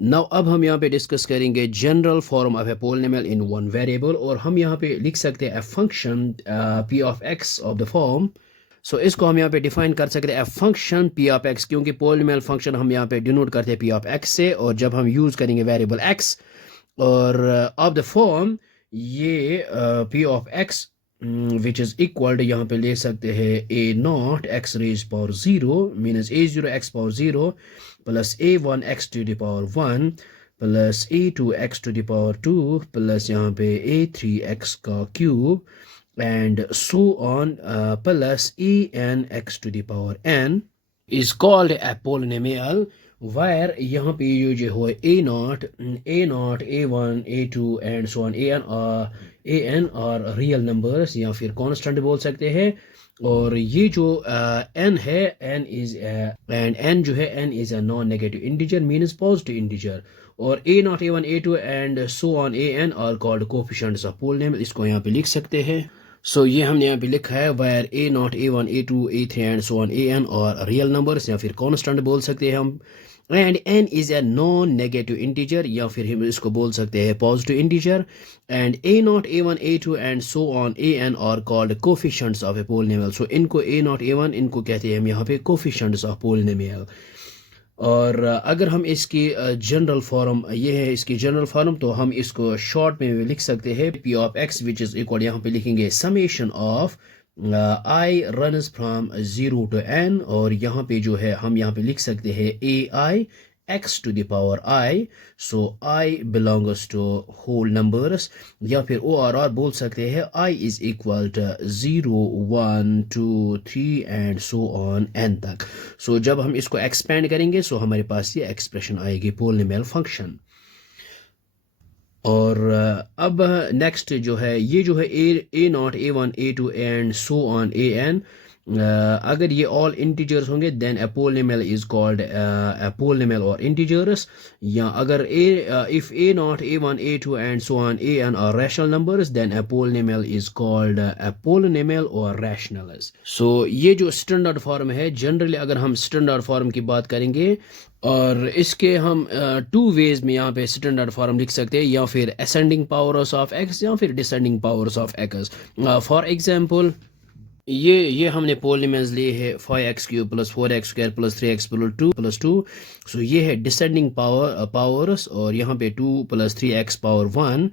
Now अब हम यहाँ पे डिस्कस करेंगे general form of a polynomial in one variable, और हम यहाँ पे लिख सकते हैं function p of x of the form. So इसको हम यहाँ पे डिफाइन कर सकते हैं फंक्शन पी ऑफ एक्स, क्योंकि पोलिनोमियल फंक्शन हम यहाँ पे डिनोट करते हैं पी ऑफ एक्स से, और जब हम यूज़ करेंगे वेरिएबल एक्स और ऑफ द फॉर्म ये p of x which is equal यहाँ पे ले सकते हैं a naught x raise power zero minus a zero x power zero plus a one x to the power one plus a two x to the power two plus यहाँ पे a three x का cube and so on plus en x to the power n is called a polynomial, where यहाँ पे ये जो हो a0 a1 a2 and so on an और real numbers या फिर कांस्टेंट बोल सकते हैं। और ये जो n है n इज एंड n जो है n is a non negative integer means positive integer, और a0 a1 a2 and so on an are called coefficients of polynomial. इसको यहाँ पे लिख सकते हैं। सो ये हमने यहाँ पे लिखा है where a0 a1 a2 a3 and so on an और रियल नंबर्स या फिर कांस्टेंट बोल सकते हैं हम, and n is a non negative integer या फिर हम इसको बोल सकते हैं positive integer, and a0 a1 a2 and so on an are called coefficients of a polynomial. So इनको a0 a1 इनको कहते हैं हम यहाँ पे कोएफिशिएंट्स ऑफ पोलिनोमियल। और अगर हम इसकी जनरल फॉर्म, ये है इसकी जनरल फॉर्म, तो हम इसको शॉर्ट में भी लिख सकते हैं p of x which is equal, यहाँ पे लिखेंगे summation of i runs from zero to n, और यहाँ पे जो है हम यहाँ पे लिख सकते हैं ए आई x to the power I, so I belongs to whole numbers, या फिर ORR बोल सकते हैं I is equal to 0 1 2 3 and so on n तक। so जब हम इसको एक्सपेंड करेंगे so हमारे पास ये एक्सप्रेशन आएगी पोलिनोमियल फंक्शन। और अब नेक्स्ट जो है ये जो है a naught a one a two and so on a n, अगर ये ऑल इंटीजर्स होंगे then a polynomial is called a polynomial over integers, या अगर if a naught a one a two and so on a n are rational numbers then a polynomial is called a polynomial over rationals. So ये जो standard form है, generally अगर हम standard form की बात करेंगे और इसके हम टू वेज में यहाँ पे स्टैंडर्ड फॉर्म लिख सकते हैं, या फिर असेंडिंग पावर्स ऑफ एक्स या फिर descending powers of x. For example ये हमने पोलिनोमियल्स लिए है 5x cube plus 4x square plus 3x plus two. So ये है डिसेंडिंग पावर्स, और यहाँ पे 2 plus 3x power 1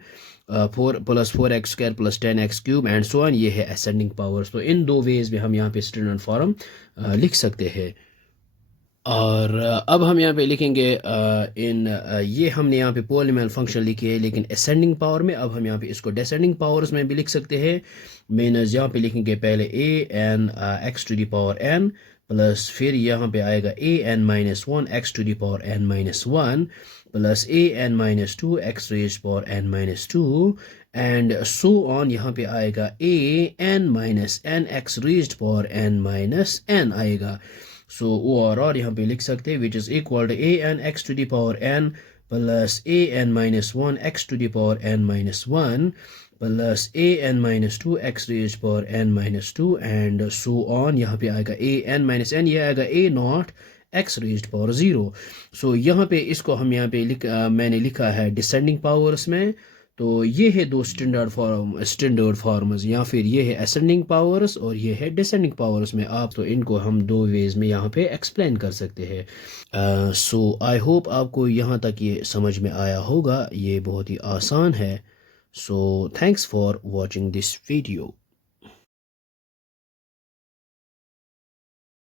4 plus 4x square plus 10x cube and so on, ये है असेंडिंग पावर्स। तो इन दो वेज में हम यहाँ पे स्टैंडर्ड फॉर्म लिख सकते हैं। और अब हम यहाँ पे लिखेंगे ये हमने यहाँ पे पोलिनोमियल फंक्शन लिखी है लेकिन असेंडिंग पावर में। अब हम यहाँ पे इसको डिसेंडिंग पावर्स में भी लिख सकते हैं। मीनस यहाँ पे लिखेंगे पहले a n x to the power n plus फिर यहाँ पे आएगा a n minus one x to the power n minus one plus a n minus two x raise power n minus two and so on, यहाँ पे आएगा a n minus n x raise power n minus n आएगा। So OR यहाँ पे लिख सकते हैं which is equal to a n x to the power n plus a n minus one x to the power n minus one plus a n minus two x raise power n minus two and so on, यहाँ पे आएगा a n minus n, ये आएगा a naught x raise power zero. So यहाँ पे इसको हम यहाँ पे मैंने लिखा है डिसेंडिंग पावर्स में। तो ये है दो स्टैंडर्ड फॉर्म्स, या फिर ये है असेंडिंग पावर्स और ये है डिसेंडिंग पावर्स में। आप तो इनको हम दो वेज में यहाँ पे एक्सप्लेन कर सकते हैं। सो आई होप आपको यहाँ तक ये समझ में आया होगा, ये बहुत ही आसान है। So thanks for watching this video.